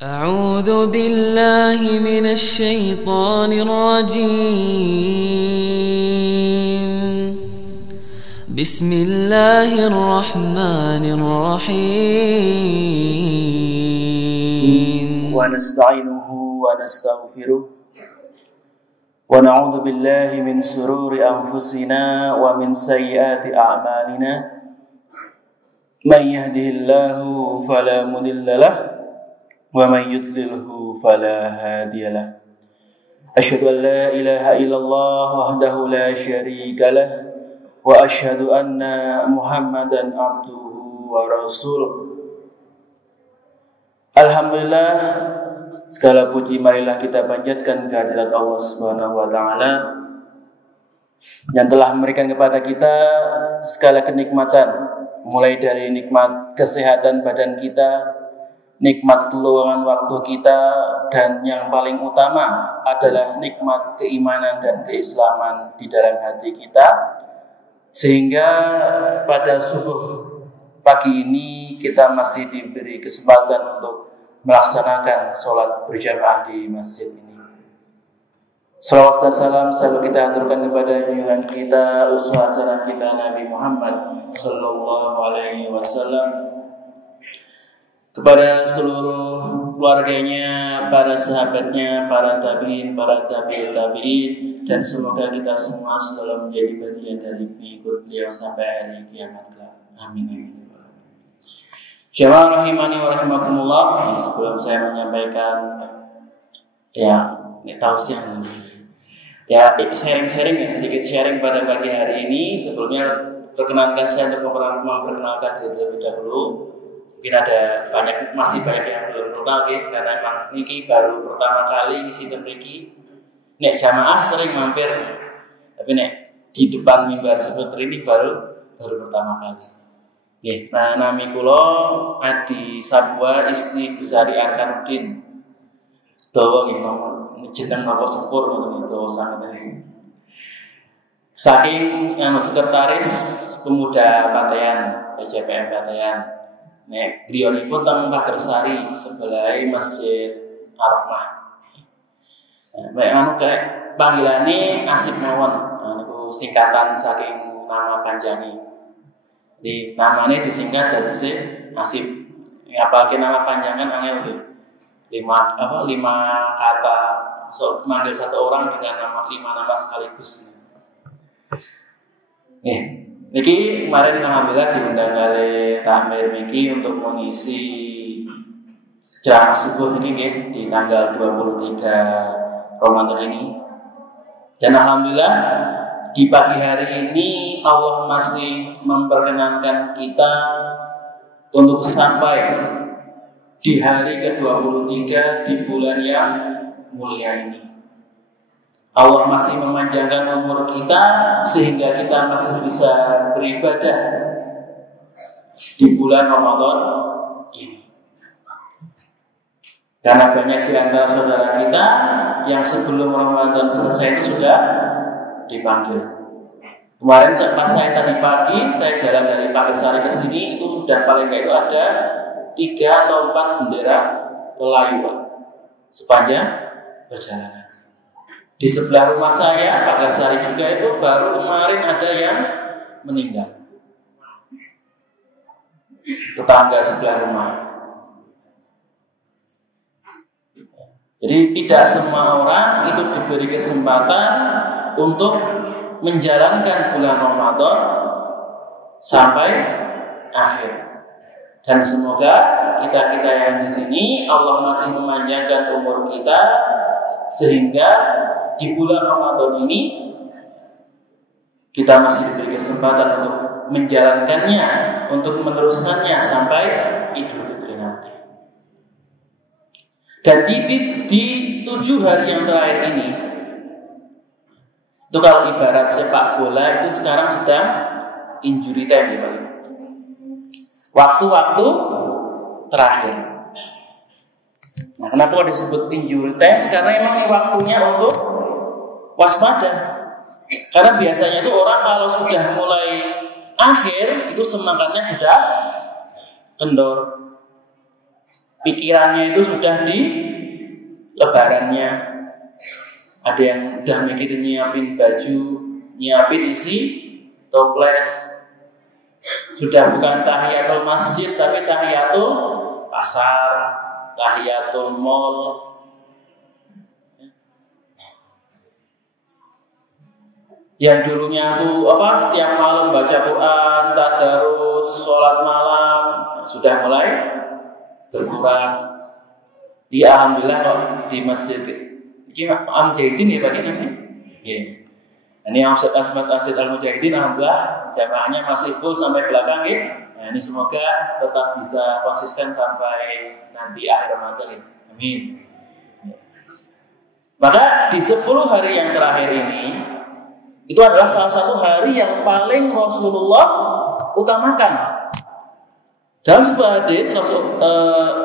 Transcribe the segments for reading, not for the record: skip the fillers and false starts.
أعوذ بالله من الشيطان الرجيم. بسم الله الرحمن الرحيم. ونستعينه ونستغفره ونعوذ بالله من شرور أنفسنا ومن سيئات أعمالنا. من يهده الله فلا مضل له ومن يضلله فلا هادي له. أشهد أن لا إله إلا الله وحده لا شريك له وأشهد أن محمدا عبده ورسوله. Alhamdulillah, segala puji marilah kita panjatkan kehadirat Allah Subhanahu wa taala yang telah memberikan kepada kita segala kenikmatan, mulai dari nikmat kesehatan badan kita, nikmat keluangan waktu kita, dan yang paling utama adalah nikmat keimanan dan keislaman di dalam hati kita. Sehingga pada subuh pagi ini kita masih diberi kesempatan untuk melaksanakan sholat berjamaah di masjid ini. Salawat dan salam selalu kita aturkan kepada junjungan kita, uswah hasanah kita Nabi Muhammad sallallahu alaihi wasallam, kepada seluruh keluarganya, para sahabatnya, para tabi'in, para tabi'in, dan semoga kita semua selalu menjadi bagian dari pengikut beliau sampai hari kiamat kelak. Amin. Jamaah rahimani wa rahimakumullah. Sebelum saya menyampaikan tausiah, sharing sedikit sharing pada pagi hari ini. Sebelumnya perkenalkan saya untuk memperkenalkan diri terlebih dahulu. Mungkin masih banyak yang belum kenal, karena memang ini baru pertama kali ngisi temriki. Nek jamaah sering mampir, tapi nek di depan mimbar seperti ini baru pertama kali. Nah, nami kula Adi Sabwa Isti Gesari Arkanuddin. Dawa nggih jeneng napa sepur ngoten dawa sanget. Saking sekretaris pemuda Patean, PCPM Patean. Nek griyonipun teng Pagersari sebelah Masjid Ar-Rahmah. Nek panggilane Asip mawon. Niku singkatan saking nama panjangi. Di namanya disingkat dari Asip. Apalagi nama panjangan angel 5 kata. So, manggil satu orang dengan 5 nama sekaligus. Niki kemarin alhamdulillah diundang oleh Takmir Miki untuk mengisi ceramah subuh niki di tanggal 23 Ramadan ini. Dan alhamdulillah di pagi hari ini Allah masih memperkenankan kita untuk sampai di hari ke-23 di bulan yang mulia ini. Allah masih memanjangkan umur kita sehingga kita masih bisa beribadah di bulan Ramadan ini. Karena banyak di antara saudara kita yang sebelum Ramadan selesai itu sudah dipanggil. Kemarin pas saya tadi pagi, saya jalan dari Pagersari ke sini, itu sudah paling nggak itu ada 3 atau 4 bendera Melayu sepanjang perjalanan. Di sebelah rumah saya, Pagersari juga itu baru kemarin ada yang meninggal. Tetangga sebelah rumah. Jadi tidak semua orang itu diberi kesempatan untuk menjalankan bulan Ramadan sampai akhir. Dan semoga kita yang di sini Allah masih memanjangkan umur kita sehingga di bulan Ramadan ini kita masih diberi kesempatan untuk menjalankannya, untuk meneruskannya sampai Idul Fitri nanti. Dan di 7 hari yang terakhir ini, itu kalau ibarat sepak bola itu sekarang sedang injury time ya Pak. Waktu-waktu terakhir. Nah, kenapa disebut injury time? Karena memang ini waktunya untuk waspada. Karena biasanya itu orang kalau sudah mulai akhir itu semangatnya sudah kendor. pikirannya itu sudah di lebarannya. Ada yang udah mikirin nyiapin baju, nyiapin isi toples. Sudah bukan tahiyatul masjid tapi tahiyatul pasar, tahiyatul mall. Yang dulunya tuh setiap malam baca Quran, tadarus, sholat malam sudah mulai berkurang. Di alhamdulillah kok di masjid ini Mujahidin ya Pak namanya. Yeah. Ini Masjid Al-Mujahidin alhamdulillah jamaahnya masih full sampai belakang ya. Nah, ini semoga tetap bisa konsisten sampai nanti akhir Ramadan. Amin. Maka di 10 hari yang terakhir ini itu adalah salah satu hari yang paling Rasulullah utamakan. Dalam sebuah hadis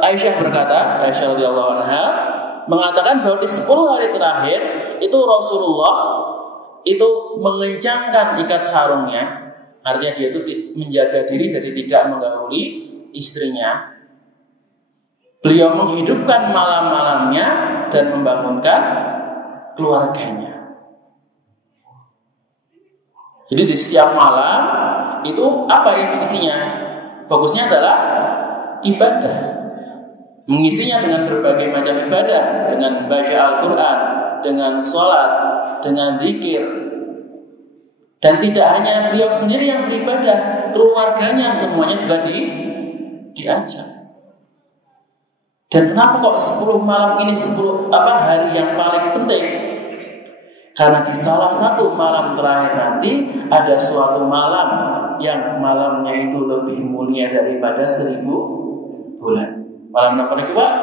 Aisyah berkata, Aisyah radhiyallahu anha mengatakan bahwa di 10 hari terakhir itu Rasulullah itu mengencangkan ikat sarungnya, artinya dia itu menjaga diri dari tidak mengganggu istrinya. Beliau menghidupkan malam-malamnya dan membangunkan keluarganya. Jadi di setiap malam itu apa yang isinya? Fokusnya adalah ibadah. Mengisinya dengan berbagai macam ibadah, dengan baca Al-Quran, dengan sholat, dengan zikir. Dan tidak hanya beliau sendiri yang beribadah, keluarganya semuanya juga diajak. Dan kenapa kok 10 malam ini 10 hari yang paling penting? Karena di salah satu malam terakhir nanti ada suatu malam yang malamnya itu lebih mulia daripada 1000 bulan. Malam apa lagi Pak?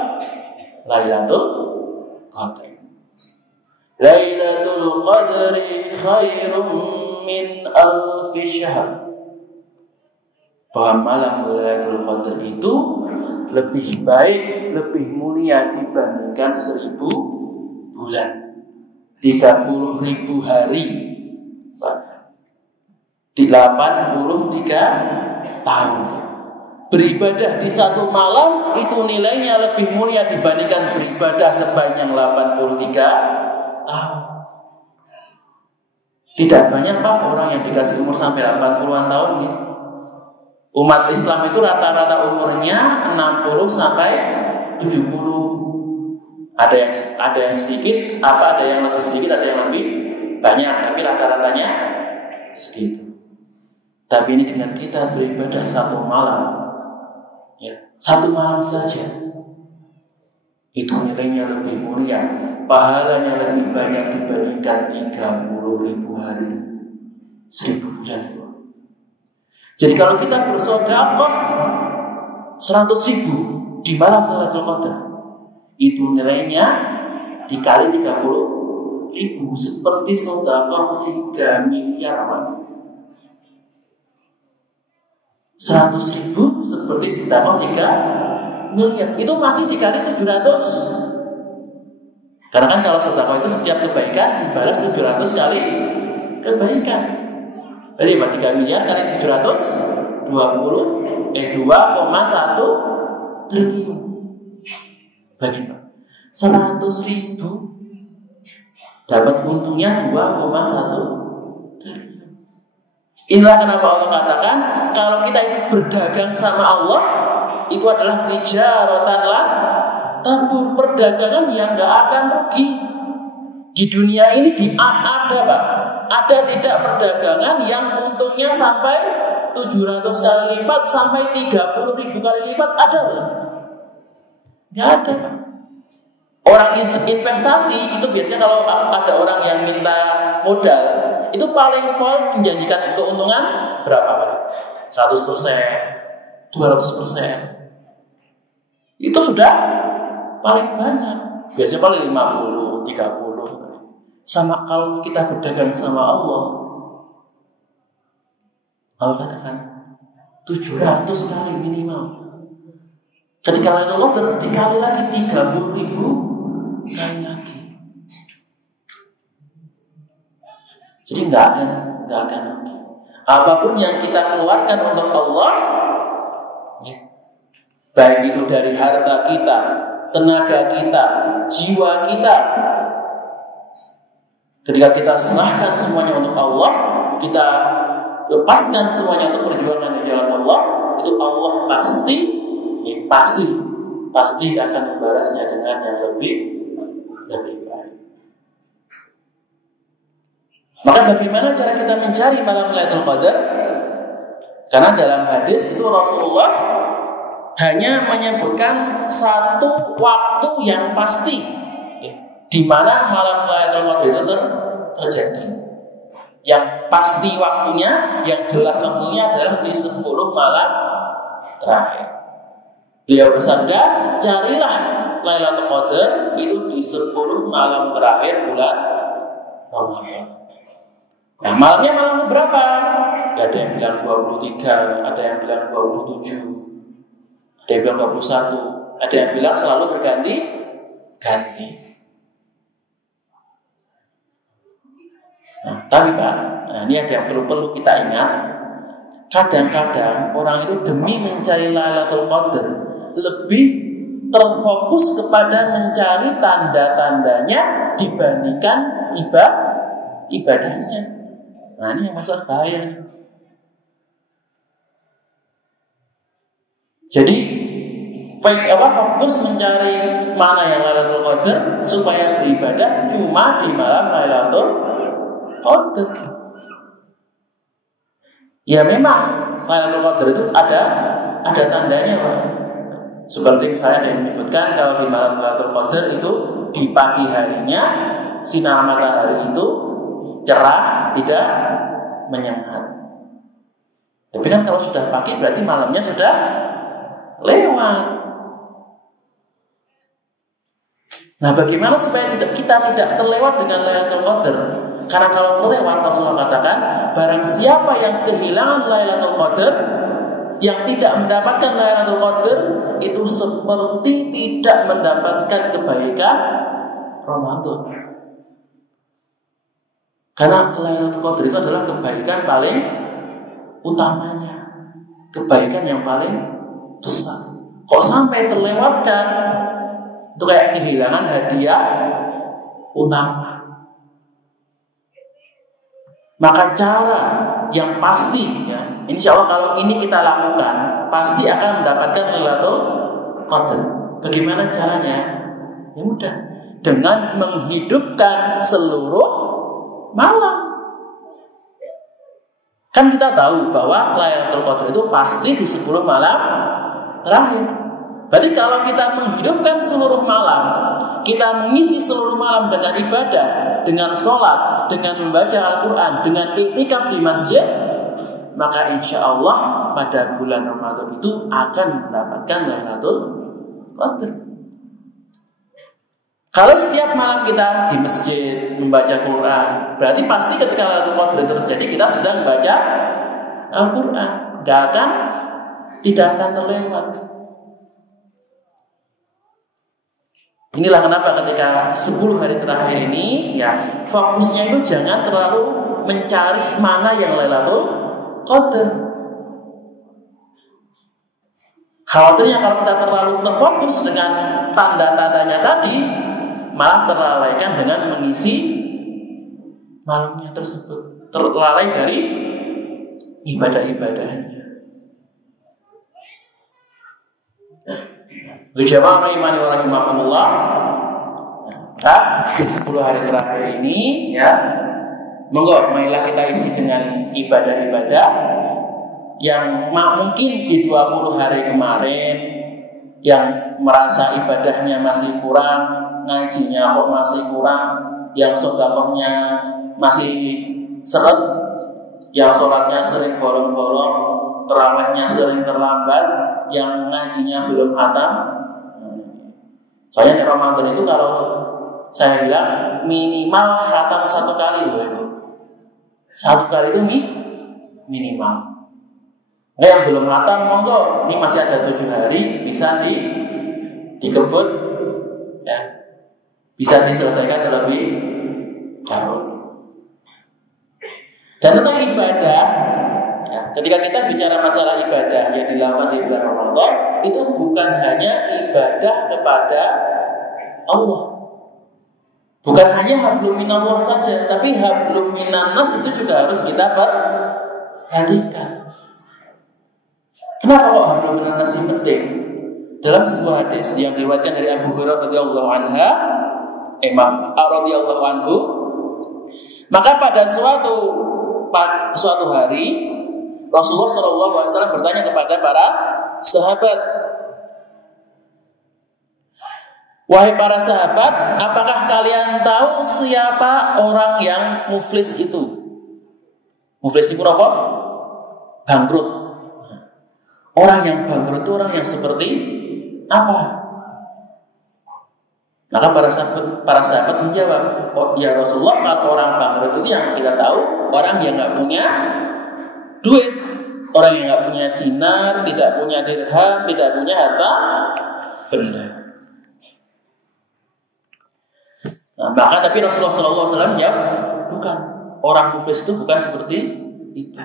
Lailatul Qadar. Lailatul Qadri khairum min alfi syahr. Bahwa malam Lailatul Qadar itu lebih baik, lebih mulia dibandingkan 1000 bulan. 30.000 hari, 83 tahun. Beribadah di satu malam itu nilainya lebih mulia dibandingkan beribadah sepanjang 83 tahun. Tidak banyak Pak orang yang dikasih umur sampai 80-an tahun ya. Umat Islam itu rata-rata umurnya 60 sampai 70. Ada yang sedikit, ada yang lebih sedikit, ada yang lebih banyak, tapi rata-ratanya segitu. Tapi ini dengan kita beribadah satu malam, ya, satu malam saja, itu nilainya lebih mulia, pahalanya lebih banyak dibandingkan 30.000 hari, 1000 bulan. Jadi kalau kita bersedekah 100.000 di malam Lailatul Qadar, itu nilainya dikali 30.000 seperti sedekah 3 miliar. 100.000 seperti sedekah 3 miliar. Itu masih dikali 700. Karena kan kalau sedekah itu setiap kebaikan dibalas 700 kali kebaikan. Jadi 3 miliar kali 700 2,1 triliun. Bagaimana? 100.000 dapat untungnya 2,1 triliun. Inilah kenapa Allah katakan kalau kita itu berdagang sama Allah itu adalah tijaratan lah tabur, perdagangan yang gak akan rugi. Di dunia ini ada Pak, ada tidak perdagangan yang untungnya sampai 700 kali lipat sampai 30.000 kali lipat, ada Pak? Gak ada. Orang investasi itu biasanya kalau ada orang yang minta modal itu paling pol menjanjikan keuntungan berapa Pak? 100%, 200%. Itu sudah paling banyak. Biasanya paling 50, 30. Sama kalau kita berdagang sama Allah, Allah katakan 700 kali minimal. Ketika Lailatul Qadar dikali lagi 30.000 kali lagi. Jadi nggak akan rugi. Apapun yang kita keluarkan untuk Allah, baik itu dari harta kita, tenaga kita, jiwa kita. Ketika kita serahkan semuanya untuk Allah, kita lepaskan semuanya untuk perjuangan di jalan Allah, itu Allah pasti akan membalasnya dengan yang lebih baik. Maka bagaimana cara kita mencari malam Lailatul Qadar? Karena dalam hadis itu Rasulullah hanya menyebutkan satu waktu yang pasti di mana malam Lailatul Qadar itu terjadi. Yang pasti waktunya, yang jelas waktunya adalah di 10 malam terakhir. Beliau bersabda, carilah Lailatul Qadar itu di 10 malam terakhir bulan Ramadan. Nah, malamnya malam berapa? Ada yang bilang 23, ada yang bilang 27, ada yang bilang 21, ada yang bilang selalu berganti-ganti. Nah, tapi Pak, ini ada yang perlu kita ingat. Kadang-kadang orang itu demi mencari Lailatul Qadar lebih terfokus kepada mencari tanda-tandanya dibandingkan ibadahnya. Nah, ini yang masalah bahaya. Jadi fokus mencari mana yang Lailatul Qadar supaya beribadah cuma di malam Lailatul Qadar. Ya memang Lailatul Qadar itu ada tandanya, Pak. Seperti saya yang menyebutkan kalau di malam Lailatul Qadar itu di pagi harinya sinar matahari itu cerah, tidak menyengat. Tapi kan kalau sudah pagi berarti malamnya sudah lewat. Nah, bagaimana supaya kita tidak terlewat dengan Lailatul Qadar? Karena kalau terlewat, Rasulullah katakan, barang siapa yang kehilangan Lailatul Qadar, yang tidak mendapatkan Lailatul Qadar, itu seperti tidak mendapatkan kebaikan Ramadan. Karena Lailatul Qadar itu adalah kebaikan paling utamanya, kebaikan yang paling besar. Kok sampai terlewatkan? Itu kayak kehilangan hadiah utama. Maka cara yang pasti, ya, insya Allah kalau ini kita lakukan, pasti akan mendapatkan Lailatul Qadar. Bagaimana caranya? Ya mudah, dengan menghidupkan seluruh malam. Kan kita tahu bahwa Lailatul Qadar itu pasti di 10 malam terakhir. Berarti kalau kita menghidupkan seluruh malam, kita mengisi seluruh malam dengan ibadah, dengan sholat, dengan membaca Al-Quran, dengan iktikaf di masjid, maka insya Allah pada bulan Ramadan itu akan mendapatkan Lailatul Qadar. Kalau setiap malam kita di masjid membaca Quran, berarti pasti ketika Lailatul Qadar itu terjadi kita sedang membaca Al-Quran, tidak akan terlewat. Inilah kenapa ketika 10 hari terakhir ini, ya, fokusnya itu jangan terlalu mencari mana yang Lailatul Qadar. Khawatirnya kalau kita terlalu terfokus dengan tanda-tandanya tadi, malah terlalaikan dengan mengisi malamnya tersebut, terlalai dari ibadah-ibadahnya. Jamaah imani wa rahimakumullah. Di 10 hari terakhir ini, ya, monggo marilah kita isi dengan ibadah-ibadah yang mungkin di 20 hari kemarin yang merasa ibadahnya masih kurang, ngajinya kok masih kurang, yang sedekahnya masih seret, yang sholatnya sering bolong-bolong, tarawihnya sering terlambat, yang ngajinya belum khatam. Soalnya di Ramadan itu kalau saya bilang minimal khatam 1 kali, itu 1 kali itu minimal. Nah, yang belum khatam monggo, ini masih ada 7 hari bisa dikebut, ya, bisa diselesaikan terlebih dahulu. Dan tentang ibadah, ya, Ketika kita bicara masalah ibadah yang dilakukan di bulan Ramadan, itu bukan hanya ibadah kepada Allah. Bukan hanya hablum minallah saja, tapi hablum minannas itu juga harus kita perhatikan. Kenapa kok hablum minannas ini penting? Dalam sebuah hadis yang diriwayatkan dari Abu Hurairah radhiyallahu anhu, maka pada suatu hari Rasulullah SAW bertanya kepada para sahabat, wahai para sahabat, apakah kalian tahu siapa orang yang muflis itu? Muflis itu apa? Bangkrut. Orang yang bangkrut itu orang yang seperti apa? Maka para sahabat menjawab, oh ya Rasulullah, kalau orang bangkrut itu yang kita tahu orang yang nggak punya duit, orang yang nggak punya dinar, tidak punya dirham, tidak punya harta benda. Nah, maka tapi Rasulullah SAW menjawab, bukan, orang muflis itu bukan seperti itu.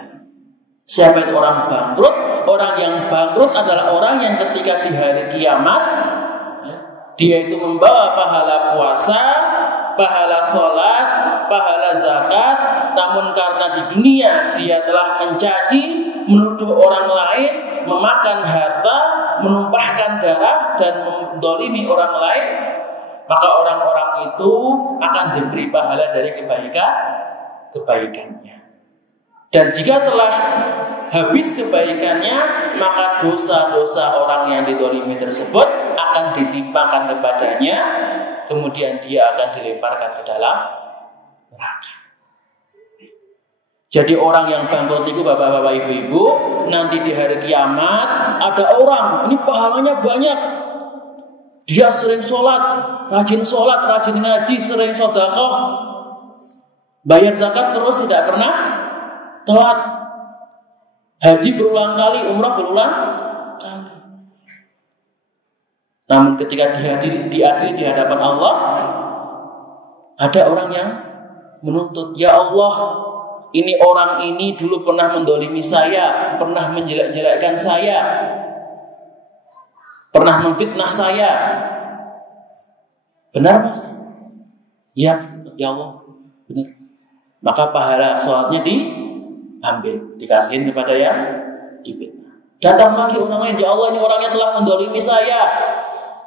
Siapa itu orang bangkrut? Orang yang bangkrut adalah orang yang ketika di hari kiamat dia itu membawa pahala puasa, pahala sholat, pahala zakat, namun karena di dunia dia telah mencaci, menuduh orang lain, memakan harta, menumpahkan darah, dan mendolimi orang lain, maka orang-orang itu akan diberi pahala dari kebaikannya. Dan jika telah habis kebaikannya, maka dosa-dosa orang yang didolimi tersebut akan ditimpakan kepadanya, kemudian dia akan dilemparkan ke dalam neraka. Jadi orang yang bangkrut itu, bapak-bapak, ibu-ibu, nanti di hari kiamat ada orang, ini pahalanya banyak, dia sering sholat, rajin ngaji, sering sedekah, bayar zakat terus, tidak pernah telat, haji berulang kali, umrah berulang kali. Namun ketika diadili di hadapan Allah, ada orang yang menuntut, ya Allah, ini orang ini dulu pernah mendolimi saya, pernah menjelek-jelekkan saya, pernah memfitnah saya. Benar mas? Ya Allah, benar. Maka pahala sholatnya diambil, dikasihin kepada yang difitnah. Datang lagi orang lain, ya Allah, ini orangnya telah mendolimi saya,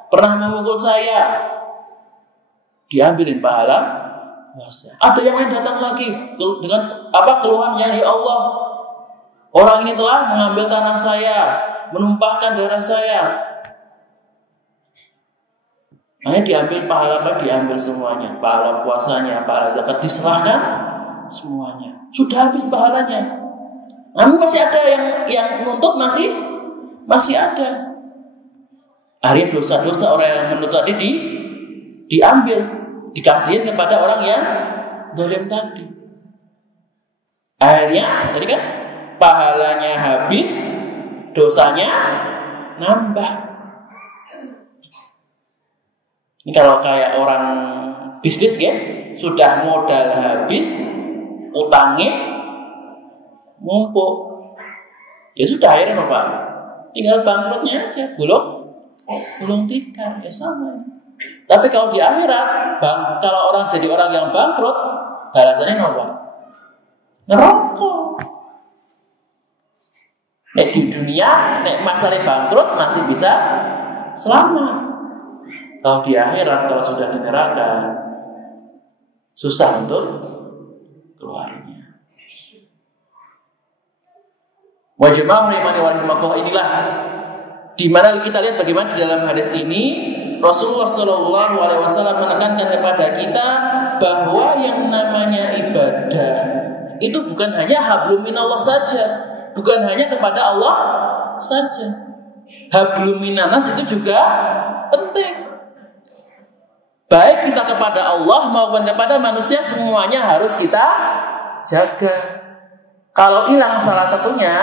pernah memukul saya, diambilin pahala puasa. Ada yang lain datang lagi dengan keluhannya, ya Allah, orang ini telah mengambil tanah saya, menumpahkan darah saya. Hanya diambil pahala, diambil semuanya, pahala puasanya, pahala zakat diserahkan semuanya. Sudah habis pahalanya. Namun masih ada yang menuntut, masih ada. Akhirnya dosa-dosa orang yang menuntut tadi diambil, dikasihin kepada orang yang zalim tadi. Akhirnya tadi kan pahalanya habis, dosanya nambah. Ini kalau kayak orang bisnis kan, sudah modal habis, utangnya mumpuk, ya sudah, akhirnya Pak, tinggal bangkrutnya aja, gulung tikar, ya sama. Tapi kalau di akhirat, kalau orang jadi orang yang bangkrut, balasannya apa? Neraka. Nek di dunia, nek masalah bangkrut masih bisa selamat. Kalau di akhirat, kalau sudah di neraka, susah untuk keluarnya. Wajibah rahimani wa rahimakumullah, inilah di mana kita lihat bagaimana di dalam hadis ini Rasulullah SAW menekankan kepada kita bahwa yang namanya ibadah itu bukan hanya hablum minallah saja, bukan hanya kepada Allah saja. Hablum minannas itu juga penting. Baik kita kepada Allah maupun kepada manusia, semuanya harus kita jaga. Kalau hilang salah satunya,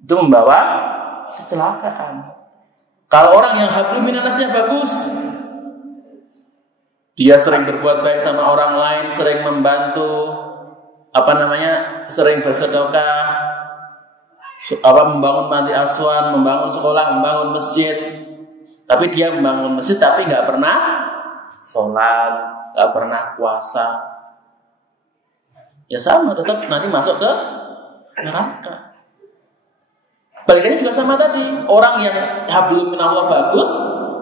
itu membawa kecelakaan. Kalau orang yang hablum minannasnya bagus, dia sering berbuat baik sama orang lain, sering membantu, sering bersedekah, membangun panti asuhan, membangun sekolah, membangun masjid. Tapi dia membangun masjid tapi nggak pernah sholat, nggak pernah puasa. Ya sama, tetap nanti masuk ke neraka. Balikannya juga sama tadi, orang yang hablum minallah bagus,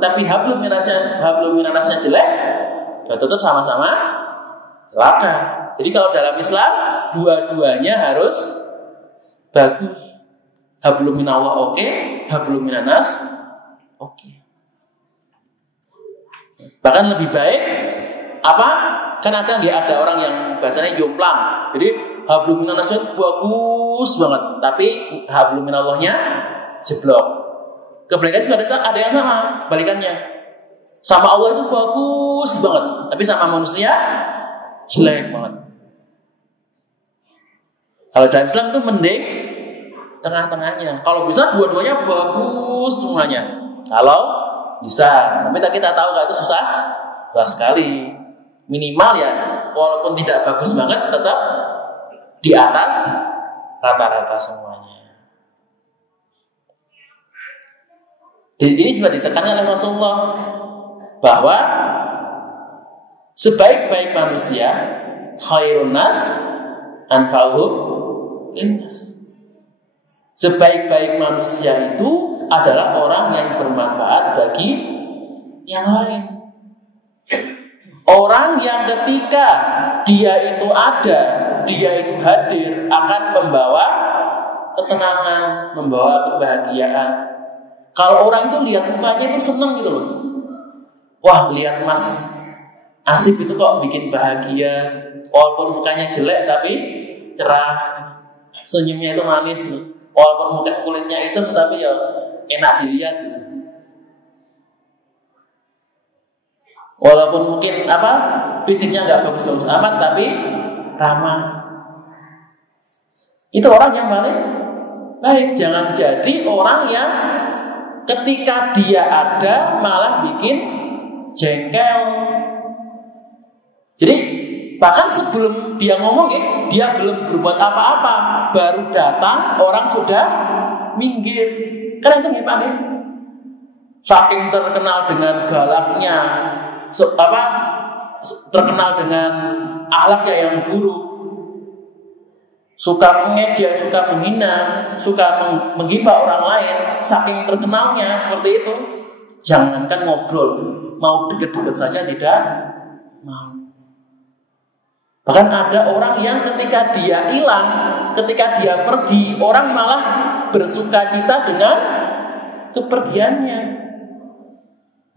tapi hablum minannasnya jelek, ya tetap sama-sama celaka. Jadi kalau dalam Islam dua-duanya harus bagus. Hablum minallah oke, hablum minannas oke. Bahkan lebih baik apa? Kan ada orang yang bahasanya jomplang. Jadi hablum minannasnya bagus banget, tapi hablum minallahnya jeblok. Kebalikannya juga ada yang sama, kebalikannya. Sama Allah itu bagus banget, tapi sama manusia jelek banget. Kalau dalam Islam itu mending tengah-tengahnya. Kalau bisa dua-duanya bagus semuanya. Kalau bisa, tapi kita tahu kalau itu susah sekali. Minimal ya, walaupun tidak bagus banget, tetap di atas rata-rata semuanya. Ini juga ditekankan oleh Rasulullah bahwa sebaik-baik manusia khairun nas anfa'uhum linnas. Sebaik-baik manusia itu adalah orang yang bermanfaat bagi yang lain. Orang yang ketika dia itu ada, dia itu hadir, akan membawa ketenangan, membawa kebahagiaan. Kalau orang itu lihat mukanya itu senang gitu loh. Wah, lihat Mas Asif itu kok bikin bahagia. Walaupun mukanya jelek tapi cerah. Senyumnya itu manis loh. Walaupun muka kulitnya hitam tapi ya enak dilihat. Walaupun mungkin fisiknya nggak bagus-bagus amat tapi ramah. Itu orang yang paling baik. Jangan jadi orang yang ketika dia ada malah bikin jengkel. Jadi bahkan sebelum dia ngomong dia belum berbuat apa-apa, baru datang orang sudah minggir. Kan itu gimana? Saking terkenal dengan galaknya, terkenal dengan akhlaknya yang buruk, suka mengejek, suka menghina, suka menggibah orang lain, saking terkenalnya seperti itu. Jangankan ngobrol, mau deket-deket saja tidak mau. Bahkan ada orang yang ketika dia hilang, ketika dia pergi, orang malah bersukacita dengan kepergiannya.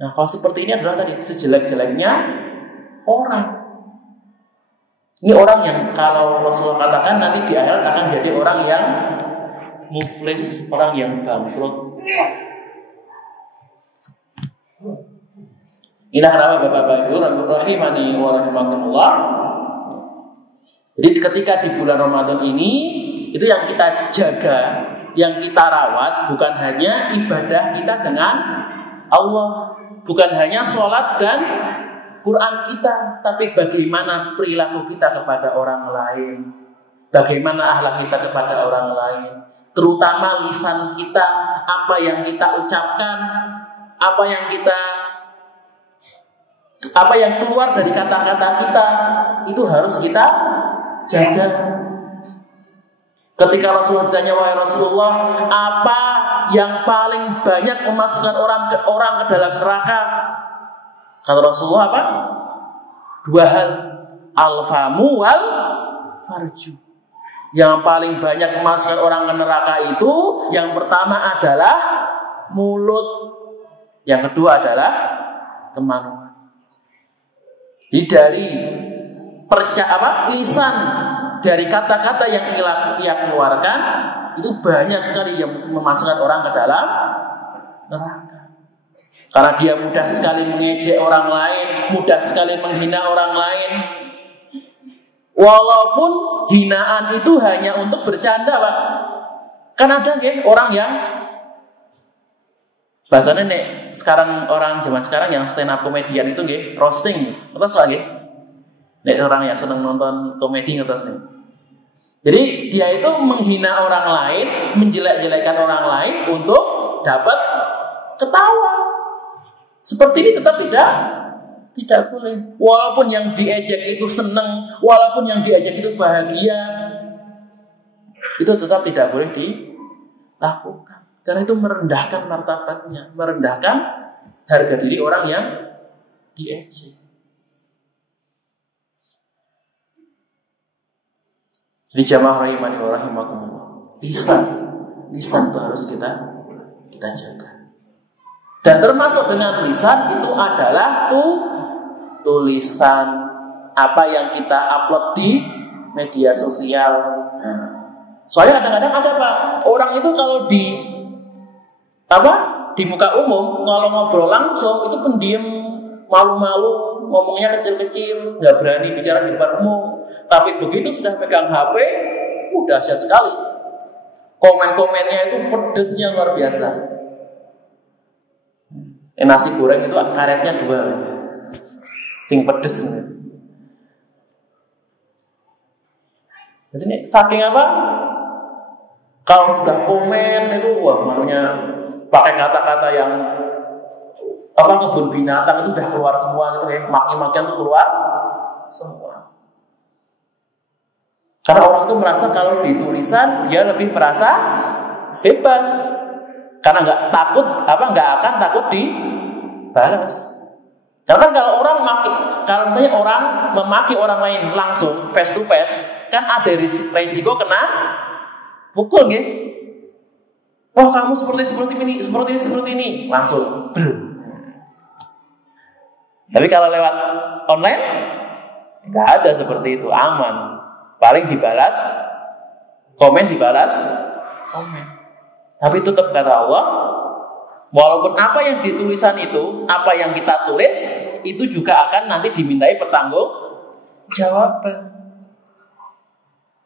Nah, kalau seperti ini adalah tadi sejelek-jeleknya orang. Ini orang yang kalau Rasulullah katakan nanti di akhirat akan jadi orang yang muflis, orang yang bangkrut. Inilah kenapa Bapak Ibu rahimani wa rahimakumullah. Jadi ketika di bulan Ramadan ini, itu yang kita jaga, yang kita rawat bukan hanya ibadah kita dengan Allah, bukan hanya sholat dan Quran kita, tapi bagaimana perilaku kita kepada orang lain, bagaimana akhlak kita kepada orang lain, terutama lisan kita, apa yang kita ucapkan, apa yang keluar dari kata-kata kita, itu harus kita jaga. Ketika Rasulullah ditanya, wahai Rasulullah, apa yang paling banyak memasukkan orang ke dalam neraka? Kata Rasulullah apa? 2 hal, al-famu wal farju. Yang paling banyak memasukkan orang ke neraka itu, yang pertama adalah mulut, yang kedua adalah kemaluan. Jadi dari lisan, dari kata-kata yang ia keluarkan itu banyak sekali yang memasukkan orang ke dalam neraka. Karena dia mudah sekali mengejek orang lain, mudah sekali menghina orang lain. Walaupun hinaan itu hanya untuk bercanda, Pak. Kan ada orang yang bahasanya sekarang orang zaman sekarang yang stand up komedian itu roasting, terus lagi. Orang yang seneng nonton komedi ngertos nih. Jadi dia itu menghina orang lain, menjelek-jelekan orang lain untuk dapat ketawa. Seperti ini tetap tidak boleh. Walaupun yang diejek itu senang, walaupun yang diejek itu bahagia, itu tetap tidak boleh dilakukan. Karena itu merendahkan martabatnya, merendahkan harga diri orang yang diejek. Jadi jamaah rahimani wa rahimakumullah. Lisan itu harus kita jaga. Dan termasuk dengan lisan itu adalah tulisan apa yang kita upload di media sosial. Soalnya kadang-kadang ada Pak, orang itu kalau di muka umum kalau ngobrol langsung itu pendiam, malu-malu, ngomongnya kecil-kecil, nggak berani bicara di depan umum. Tapi begitu sudah pegang HP, dahsyat sekali. Komen-komennya itu pedesnya luar biasa. Nasi goreng itu karetnya 2, sing pedes. Jadi ini saking apa? Kalau sudah komen itu malunya pakai kata-kata yang kebun binatang itu udah keluar semua gitu ya, maki-makian itu keluar semua. Karena orang itu merasa kalau di tulisan dia lebih merasa bebas, karena nggak akan takut dibalas. Karena kan kalau misalnya orang memaki orang lain langsung face to face, kan ada risiko kena pukul, gitu. Oh kamu seperti ini, langsung. Tapi kalau lewat online nggak ada seperti itu, aman. Paling komen dibalas. Tapi tetap kata Allah, walaupun apa yang ditulisan itu, apa yang kita tulis itu juga akan nanti dimintai pertanggungjawaban.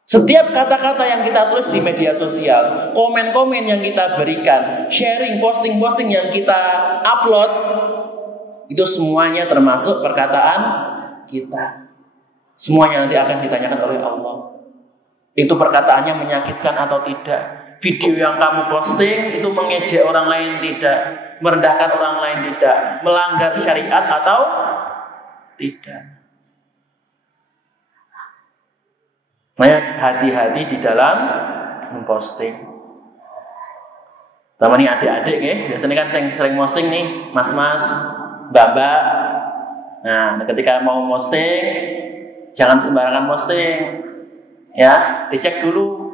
Setiap kata-kata yang kita tulis di media sosial, komen-komen yang kita berikan, sharing, posting-posting yang kita upload, itu semuanya termasuk perkataan kita. Semuanya nanti akan ditanyakan oleh Allah. Itu perkataannya menyakitkan atau tidak? Video yang kamu posting itu mengejek orang lain tidak? Merendahkan orang lain tidak? Melanggar syariat atau tidak? Makanya hati-hati di dalam memposting. Terutama nih adik-adik ya, biasanya kan sering posting nih, mas-mas, mbak-mbak. Nah, ketika mau posting, jangan sembarangan posting, ya, dicek dulu.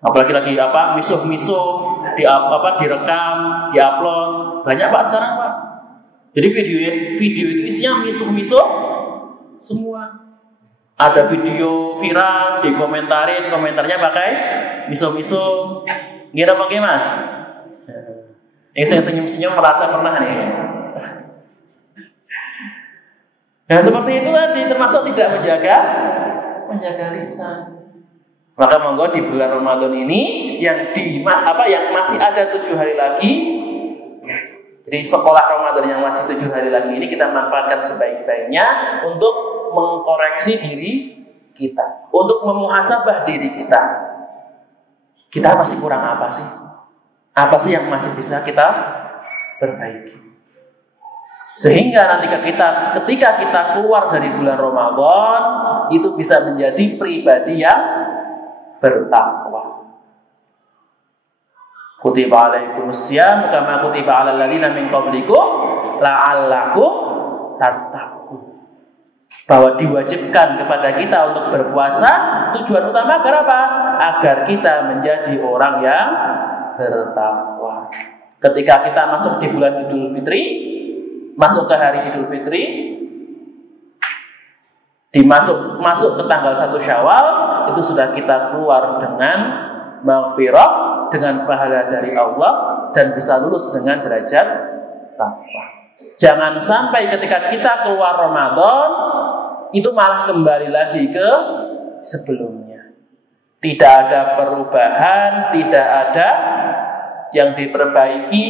Apalagi lagi misuh-misuh, direkam, diupload, banyak Pak sekarang Pak. Jadi video itu isinya misuh-misuh semua. Ada video viral, komentarnya pakai misuh-misuh. Gila pakai Mas? Yang saya senyum-senyum merasa pernah nih. Nah seperti itu tadi termasuk tidak menjaga lisan. Maka monggo di bulan Ramadan ini yang masih ada 7 hari lagi. Jadi sekolah Ramadan yang masih 7 hari lagi ini kita manfaatkan sebaik-baiknya untuk mengkoreksi diri kita, untuk memuhasabah diri kita. Kita masih kurang apa sih? Apa sih yang masih bisa kita perbaiki? Sehingga nanti ketika kita keluar dari bulan Ramadan itu bisa menjadi pribadi yang bertakwa. Kutiba alaikumussyam kama kutiba alal ladzina min qablikum la'allakum tattaqun. Bahwa diwajibkan kepada kita untuk berpuasa, tujuan utama agar apa? Agar kita menjadi orang yang bertakwa. Ketika kita masuk di bulan Idul Fitri, masuk ke hari Idul Fitri, masuk ke tanggal 1 Syawal, itu sudah kita keluar dengan maghfirah, dengan pahala dari Allah, dan bisa lulus dengan derajat takwa. Jangan sampai ketika kita keluar Ramadan itu malah kembali lagi ke sebelumnya. Tidak ada perubahan, tidak ada yang diperbaiki.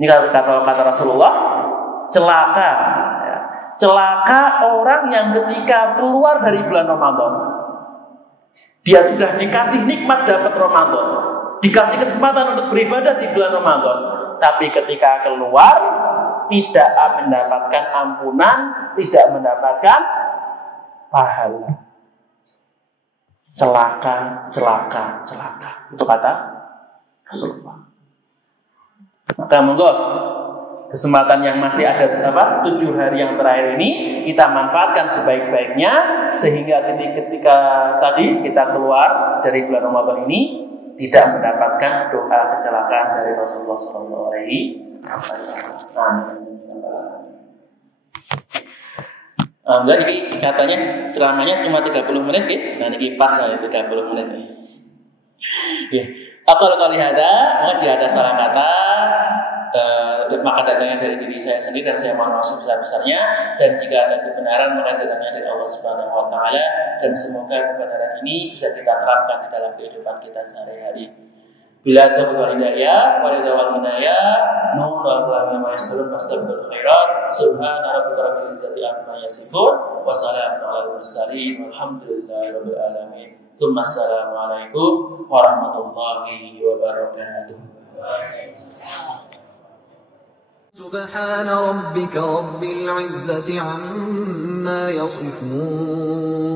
Ini kata Rasulullah, celaka celaka orang yang ketika keluar dari bulan Ramadan, dia sudah dikasih nikmat dapat Ramadan, dikasih kesempatan untuk beribadah di bulan Ramadan, tapi ketika keluar tidak mendapatkan ampunan, tidak mendapatkan pahala. Celaka, celaka, celaka. Itu kata Rasulullah. Maka monggo kesempatan yang masih ada 7 hari yang terakhir ini kita manfaatkan sebaik-baiknya, sehingga ketika tadi kita keluar dari bulan Ramadan ini tidak mendapatkan doa kecelakaan dari Rasulullah SAW. Jadi katanya ceramahnya cuma 30 menit ya. Nah ini pas lah 30 menit nih. Ya. Aku kalau ada, jika ada salah kata, maka datangnya dari diri saya sendiri dan saya mohon maaf sebesar-besarnya, dan jika ada kebenaran maka datangnya dari Allah Subhanahu wa taala, dan semoga kebenaran ini bisa kita terapkan di dalam kehidupan kita sehari-hari. Bila taufiq hidayah wa ridha wal hidayah, nuhun wa ma yasturun mastabul khairat, subhana rabbika rabbil izzati amma yasifun, wa salamun alal mursalin, walhamdulillahi rabbil alamin. Tsumma assalamu alaikum warahmatullahi wabarakatuh. سبحان ربك رب العزة عما يصفون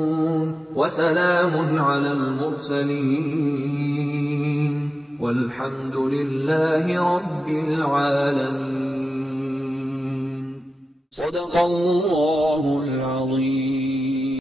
وسلام على المرسلين والحمد لله رب العالمين صدق الله العظيم.